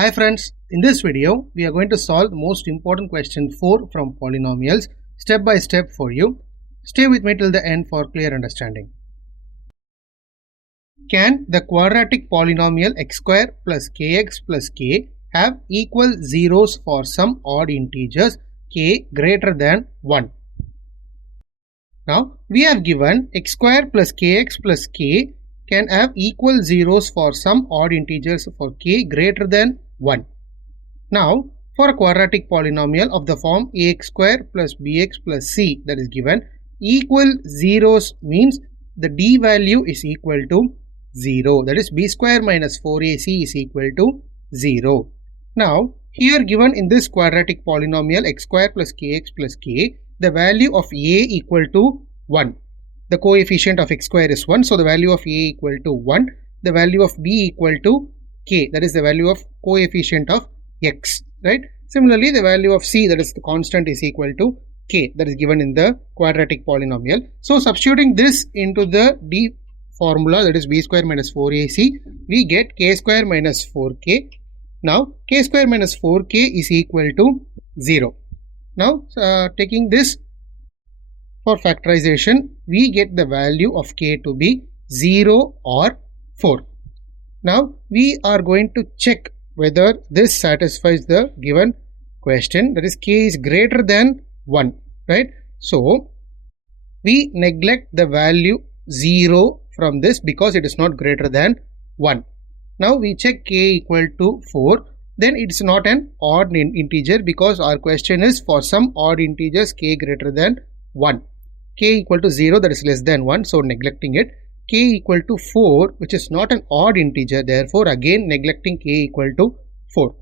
Hi friends, in this video we are going to solve the most important question 4 from polynomials step by step for you. Stay with me till the end for clear understanding. Can the quadratic polynomial x square plus kx plus k have equal zeros for some odd integers k greater than 1? Now we have given x square plus kx plus k can have equal zeros for some odd integers for k greater than 1. Now, for a quadratic polynomial of the form ax square plus bx plus c that is given, equal zeros means the d value is equal to 0. That is b square minus 4ac is equal to 0. Now, here given in this quadratic polynomial x square plus kx plus k, the value of a equal to 1. The coefficient of x square is 1, so the value of a equal to 1. The value of b equal to k, that is the value of coefficient of x, right? Similarly, the value of c, that is the constant, is equal to k, that is given in the quadratic polynomial. So, substituting this into the d formula, that is b square minus 4ac, we get k square minus 4k. Now, k square minus 4k is equal to 0. Now, taking this for factorization, we get the value of k to be 0 or 4. Now, we are going to check whether this satisfies the given question, that is k is greater than 1, right? So, we neglect the value 0 from this because it is not greater than 1. Now, we check k equal to 4, then it is not an odd integer because our question is for some odd integers k greater than 1. K equal to 0, that is less than 1, so neglecting it. K equal to 4, which is not an odd integer, therefore again neglecting k equal to 4.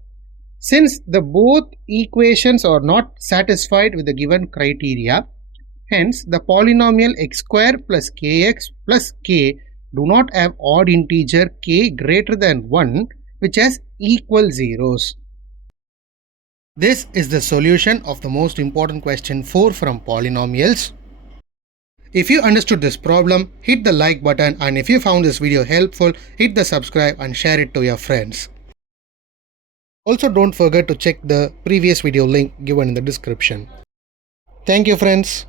Since the both equations are not satisfied with the given criteria, hence the polynomial x square plus kx plus k do not have odd integer k greater than 1 which has equal zeros. This is the solution of the most important question 4 from polynomials. If you understood this problem, hit the like button, and if you found this video helpful, hit the subscribe and share it to your friends. Also, don't forget to check the previous video link given in the description. Thank you, friends.